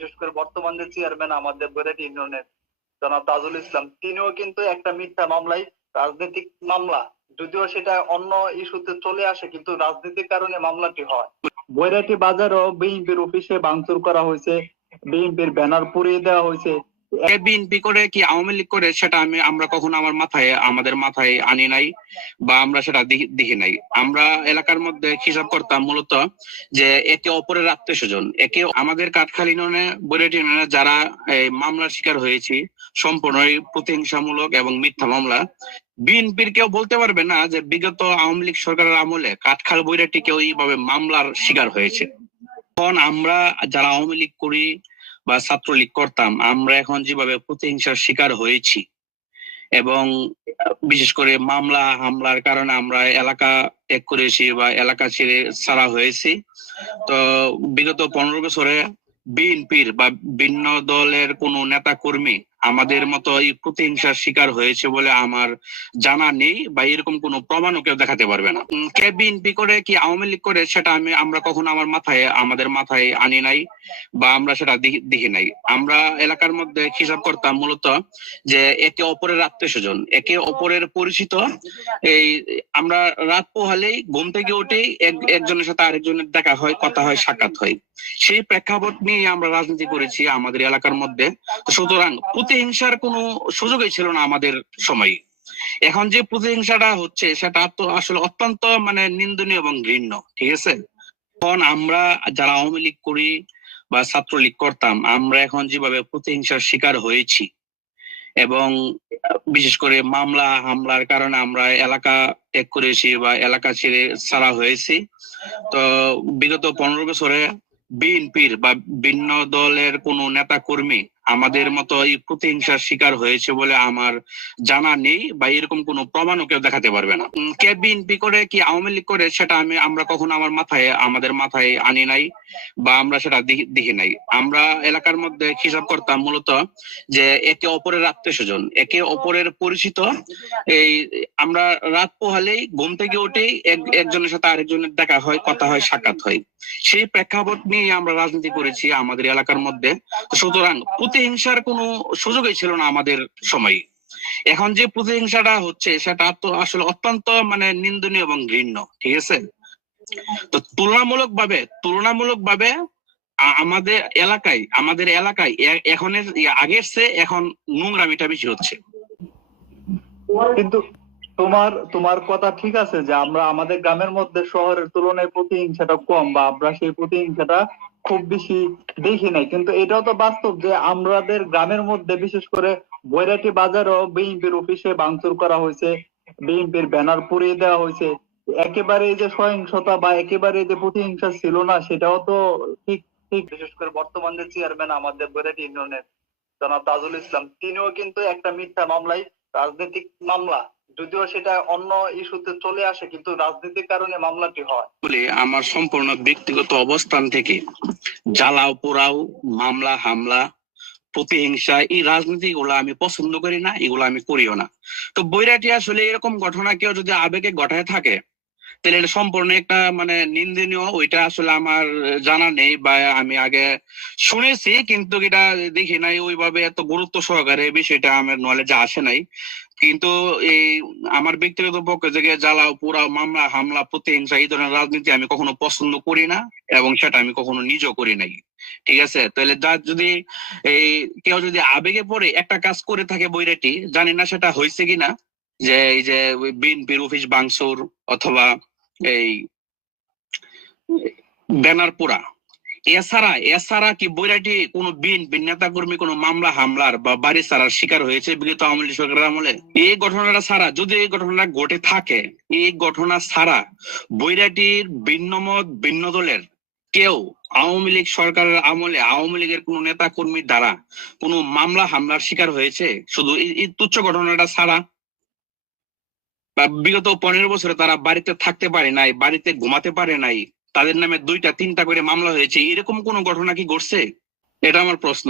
বিশেষ করে বর্তমান যে চেয়ারম্যান আমাদের বৈরাটি ইউনিয়নের জনাব তাজুল ইসলাম, তিনিও কিন্তু একটা মিথ্যা মামলায়, রাজনৈতিক মামলা, যদিও সেটা অন্য ইস্যুতে চলে আসে কিন্তু রাজনীতির কারণে মামলাটি হয়। বৈরাটি বাজারও বিএনপির অফিসে ভাঙচুর করা হয়েছে, বিএনপির ব্যানার পুড়িয়ে দেওয়া হয়েছে। বিএনপি করে কি আওয়ামী লীগ করে সেটা আমরা কখনো আমাদের মাথায় আনি নাই, বা আমরা সেটা দেখি নাই। আমরা এলাকার মধ্যে হিসাব করতাম মূলত যে একে অপরের আত্মীয় স্বজন, আমাদের কাঠখালী ইউনিয়নে, বৈরাটি ইউনিয়নে যারা মামলার শিকার হয়েছি সম্পূর্ণই প্রতিহিংসামূলক এবং মিথ্যা মামলা। বিএনপির কেউ বলতে পারবে না যে বিগত আওয়ামী লীগ সরকারের আমলে কাঠখাল বৈরাটি কেউ এইভাবে মামলার শিকার হয়েছে। এখন আমরা যারা আওয়ামী লীগ করি বা ছাত্রলীগ করতাম, আমরা এখন যেভাবে প্রতিহিংসার শিকার হয়েছি এবং বিশেষ করে মামলা হামলার কারণে আমরা এলাকা ত্যাগ করেছি বা এলাকা ছেড়ে ছাড়া হয়েছি, তো বিগত 15 বছরে বিএনপির বা ভিন্ন দলের কোন নেতা কর্মী আমাদের মতো এই প্রতিহিংসার শিকার হয়েছে বলে আমার জানা নেই, বা এরকম কোনো প্রমাণও কেউ দেখাতে পারবে না। কে বিএনপি করে কি আওয়ামী লীগ করে সেটা আমরা কখনো আমাদের মাথায় আনি নাই, বা আমরা সেটা দেখি নাই। আমরা এলাকার মধ্যে হিসাব করতাম মূলত যে একে অপরের আত্মীয় স্বজন, একে অপরের পরিচিত। এই আমরা রাত পোহালেই ঘুম থেকে উঠেই একজনের সাথে আরেকজনের দেখা হয়, কথা হয়, সাক্ষাৎ হয়। সেই প্রেক্ষাপট নিয়ে আমরা রাজনীতি করেছি আমাদের এলাকার মধ্যে। সুতরাং প্রতিহিংসার কোনো সুযোগই ছিল না আমাদের সময়ে। এখন যে প্রতিহিংসাটা হচ্ছে সেটা তো আসলে অত্যন্ত নিন্দনীয় এবং ঘৃণ্য, ঠিক আছে? এখন আমরা যারা আওয়ামী লীগ করি বা ছাত্রলীগ করতাম, আমরা এখন যেভাবে প্রতিহিংসার শিকার হয়েছি এবং বিশেষ করে মামলা হামলার কারণে আমরা এলাকা ত্যাগ করেছি বা এলাকা ছেড়ে ছাড়া হয়েছি, তো বিগত 15 বছরে বিএনপির বা ভিন্ন দলের কোন নেতা কর্মী আমাদের মতো এই প্রতিহিংসার শিকার হয়েছে বলে আমার জানা নেই, বা এরকম কোনো প্রমাণও কেউ দেখাতে পারবে না। কে বিএনপি করে কি আওয়ামী লীগ করে সেটা আমরা কখনো আমাদের মাথায় আনি নাই, বা আমরা সেটা দেখি নাই। আমরা এলাকার মধ্যে হিসাব করতাম মূলত যে একে অপরের আত্মীয় স্বজন, একে অপরের পরিচিত। এই আমরা রাত পোহালেই ঘুম থেকে উঠেই একজনের সাথে আরেকজনের দেখা হয়, কথা হয়, সাক্ষাৎ হয়। সেই প্রেক্ষাপট নিয়ে আমরা রাজনীতি করেছি আমাদের এলাকার মধ্যে। সুতরাং প্রতিহিংসার কোনো সুযোগই ছিল না আমাদের সময়ে। এখন যে প্রতিহিংসাটা হচ্ছে সেটা তো আসলে অত্যন্ত নিন্দনীয় এবং ঘৃণ্য, ঠিক আছে? তো তুলনামূলক ভাবে আমাদের এলাকায় আগের চেয়ে এখন নোংরামিটা বেশি হচ্ছে। কিন্তু তোমার কথা ঠিক আছে যে আমরা আমাদের গ্রামের মধ্যে শহরের তুলনায় প্রতিহিংসাটা কম, বা আমরা সেই প্রতিহিংসাটা খুব বেশি দেখি নাই, কিন্তু এটাও তো বাস্তব যে আমাদের গ্রামের মধ্যে বিশেষ করে বৈরাটি বাজারও বিএনপির অফিসে ভাঙচুর করা হয়েছে, বিএনপির ব্যানার পুড়িয়ে দেওয়া হয়েছে। একেবারে যে সহিংসতা বা একেবারে যে প্রতিহিংসা ছিল না সেটাও তো ঠিক ঠিক বিশেষ করে বর্তমান যে চেয়ারম্যান আমাদের বৈরাটি ইউনিয়নের জনাব তাজুল ইসলাম, তিনিও কিন্তু একটা মিথ্যা মামলায়, রাজনৈতিক মামলা, যদিও সেটা অন্য ইস্যুতে চলে আসে কিন্তু রাজনীতির কারণে মামলাটি হয়। বলে আমার সম্পূর্ণ ব্যক্তিগত অবস্থান থেকে জ্বালাও পোড়াও, মামলা হামলা, প্রতিহিংসা, এই রাজনীতি গুলো আমি পছন্দ করি না, এগুলো আমি করিও না। তো বৈরাটি আসলে এরকম ঘটনা কেউ যদি আবেগে ঘটায় থাকে তাহলে এটা সম্পূর্ণ একটা নিন্দনীয়, ওইটা আসলে আমার জানা নেই, বা আমি আগে শুনেছি কিন্তু এটা দেখি নাই ওইভাবে, এত গুরুত্ব সহকারে বিষয়টা আমার নলেজে আসে নাই। কিন্তু এই আমার ব্যক্তিগত পক্ষে থেকে জ্বালাও পোড়াও, মামলা হামলা, প্রতিহিংসা, এই ধরনের রাজনীতি আমি কখনো পছন্দ করি না, এবং সেটা আমি কখনো নিজেও করি নাই, ঠিক আছে? তাহলে যদি কেউ যদি আবেগে পড়ে একটা কাজ করে থাকে বৈরাটি, জানি না সেটা হয়েছে কিনা, যে এই যে বিএনপির অফিস ভাঙচুর অথবা এই ব্যানার পোড়া, এছাড়া কি বৈরাটি কোন বিএনপি নেতা কর্মী কোন মামলা হামলার বা বাড়ি ছাড়ার শিকার হয়েছে বিগত আওয়ামী লীগ সরকারের আমলে? এই ঘটনাটা ছাড়া, যদি এই ঘটনা ঘটে থাকে, এই ঘটনা ছাড়া বৈরাটির ভিন্ন মত ভিন্ন দলের কেউ আওয়ামী লীগ সরকারের আমলে আওয়ামী লীগের কোন নেতা কর্মীর দ্বারা কোন মামলা হামলার শিকার হয়েছে? শুধু এই তুচ্ছ ঘটনাটা ছাড়া, বা বিগত 15 বছরে তারা বাড়িতে থাকতে পারে নাই, বাড়িতে ঘুমাতে পারে নাই, তাদের নামে 2টা 3টা করে মামলা হয়েছে, এরকম কোন ঘটনা কি ঘটছে? এটা আমার প্রশ্ন।